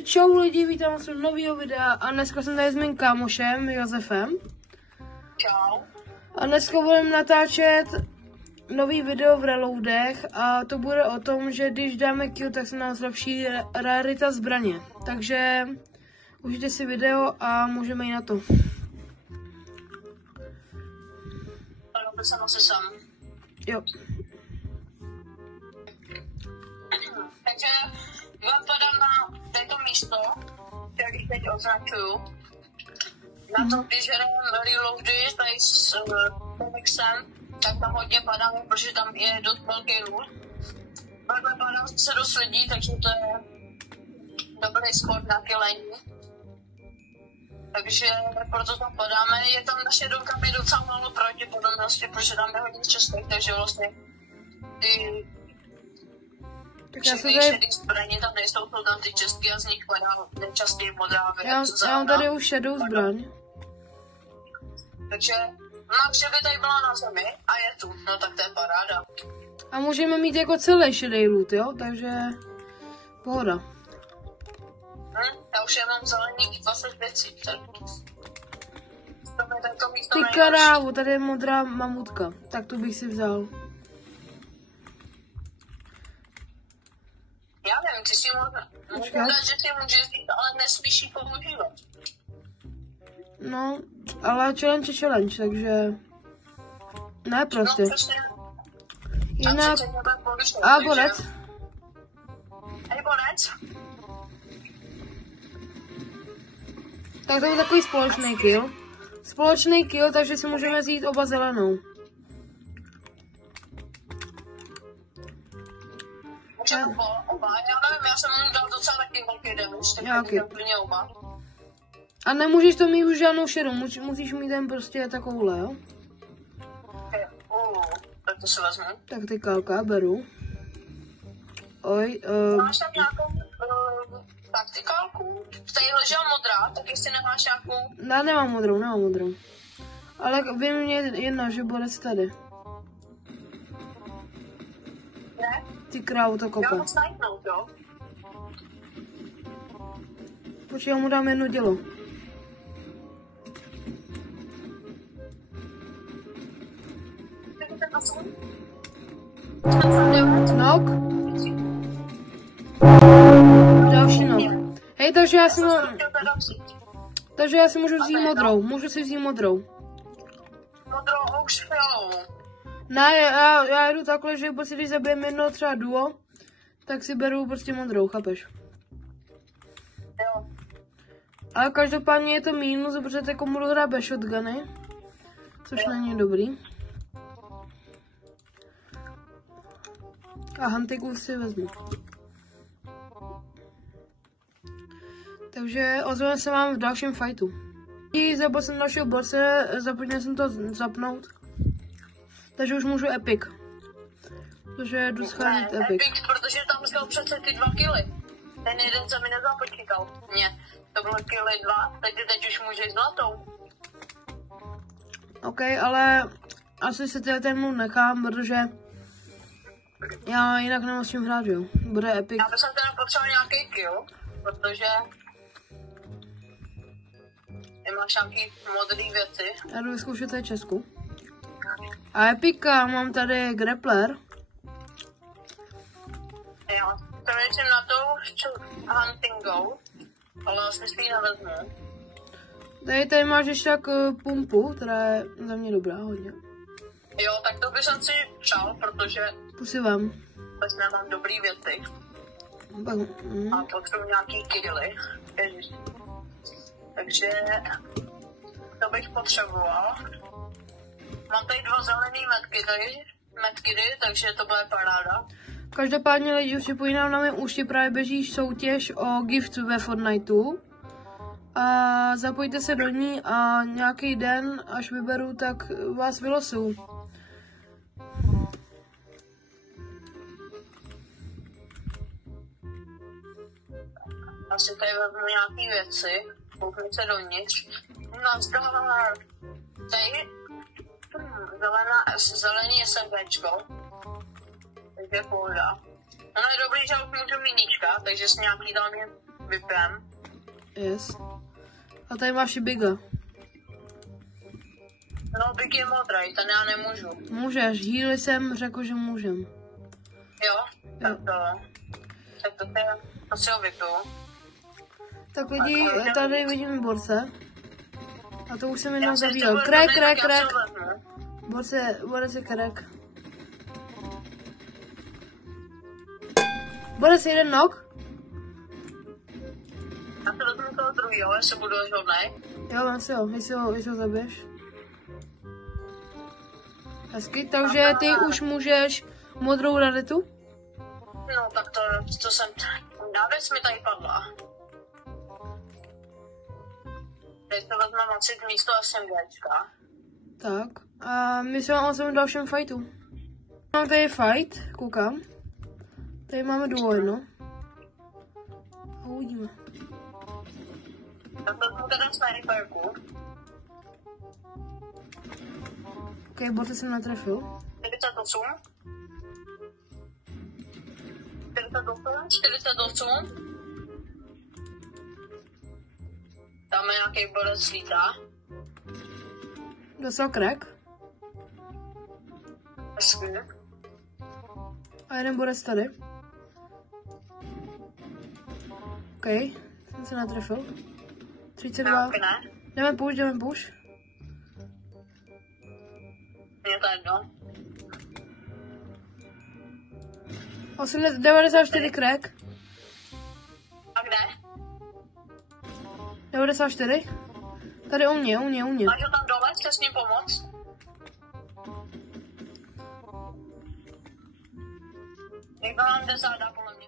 Takže čau lidi, vítám vás u nového videa a dneska jsem tady s mým kámošem Josefem. Čau. A dneska budeme natáčet nový video v reloadech a to bude o tom, že když dáme kill, tak se nám zlepší rarita zbraně. Takže užijte si video a můžeme jít na to. Robil jsem asi sám. Jo. Takže vám podám na tento místo, který teď označuju. Na to, když hrám reloady tady s Phoenixem, tak tam hodně padáme, protože tam je dost velký loot. Takhle padá se dost lidí, takže to je dobrý spot na killení. Takže proto tam padáme. Je tam naše domka je docela málo pravděpodobnosti, protože tam je hodně českých, takže vlastně ty všechny šedý zbraně tam nejsou, jsou tam ty česky a z nich padá nejčastěji modrá věc. Já mám tady už šedou zbraň. Takže Max, že by tady byla na zemi a je tu, no tak to je paráda. A můžeme mít jako celý šedý loot, jo? Takže pohoda. Já už je mám zelených 20 věcí. Ty krávu, tady je modrá mamutka, tak tu bych si vzal. Já nevím, ty si můžu dát, že si můžeš říct, ale nesmíš ji používat. No, ale challenge je challenge, takže ne prostě. No, přesně. Jinak... A borec. Hej, borec. Tak to je takový společný kill. Společný kill, takže si můžeme vzít oba zelenou. Oba, já nevím, já jsem mu dal docela taky velký damage, tak já úplně oba. A nemůžeš to mít už žádnou šedou, musíš mít jen prostě takovouhle, jo? Tak to si vezmu. Tak ty kalka beru. Oj, Máš tam nějakou taktikálku? Tady ležela modrá, tak jestli nemáš nějakou... Já nemám modrou. Ale vím mě jedna, že borec tady. Ne? Ty krávu to kope. Já mám snajpnout, jo? Počkej, já mu dám jedno dělo. Nok. Další nok. Hej, takže já si můžu vzít modrou. Můžu si vzít modrou. Modrou už jo. Ne, já jdu takhle, že prostě když zabijem jedno třeba duo, tak si beru prostě modrou, chápeš? Jo. Ale každopádně je to mínus, protože teď budu hrát bez shotguny, což není dobrý. A Huntiku si vezmu. Takže ozveme se vám v dalším fightu. Zabil jsem dalšího borce, zapomněl jsem to zapnout. Takže už můžu epic. Protože jdu schránit epic. Protože tam vzal přece ty 2 killy. Ten jeden se mi nezapočítal. Ne, to bylo killy 2, takže teď už můžeš zlatou. OK, ale asi se ten mood nechám, protože já jinak nemusím hrát, jo. Bude epic. Já bych teda potřeboval nějaký kill, protože máš nějaký modrý věci. Já jdu vyzkoušet tady Česku. A epika, mám tady grappler. Jo, to nejsem na to hunting go, ale vlastně si ji nevezmu. Tady máš ještě tak pumpu, která je za mě dobrá hodně. Jo, tak to bych si přál, protože Pusy vám. vlastně nemám dobrý věty. A potřebuji nějaký killy. Takže to bych potřeboval. Mám tady 2 zelený medkidy, takže to bude paráda. Každopádně lidi, už připomínám, na mém účtě právě běží soutěž o gift ve Fortniteu. A zapojte se do ní a nějaký den, až vyberu, tak vás vylosuju. Asi tady vezmu nějaký věci, kouknu se dovnitř. Nazdar. Tady zelený SMGčko. Takže pohoda. Ono je dobrý, že už můžu miníčka, takže si nějaký dal mě vypem. Yes. A tady máš i Biga. No, Big je modrý, ten já nemůžu. Můžeš, Healy jsem řekl, že můžem. Jo? Tak to si ho vypiju. Tak lidi, tady vidíme borce. A to už jsem jednou Já se ještě zabíjel. budu Crack, domů, tak crack, já si crack. ho vezmu. Borec je crack. Borec jeden knock. Já se vezmu toho druhýho, jestli budu hodnej. Jo, vem si ho, jestli ho zabiješ. Hezky, takže ty už můžeš modrou raritu. No, tak to jsem... Dávec mi tady padla. Teď to vezmeme asi místo SMGčka. Tak, a my se máme v dalším fightu. Mám tady fight, koukám. Tady máme duo jedno. A uvidíme. Tak to vezmu teda sniperku. Ok, borce jsem netrefil. 48. 48. Tam je nějaký borec lítá. Dostal crack. Hezky. A jeden borec tady. Ok, jsem se netrefil. 32. Ne? Jdeme push. Je to jedno. 94 crack. A kde? 94. Tady u mě. Máš ho tam dole, chceš s ním pomoct? Někdo nám jde záda podle mě.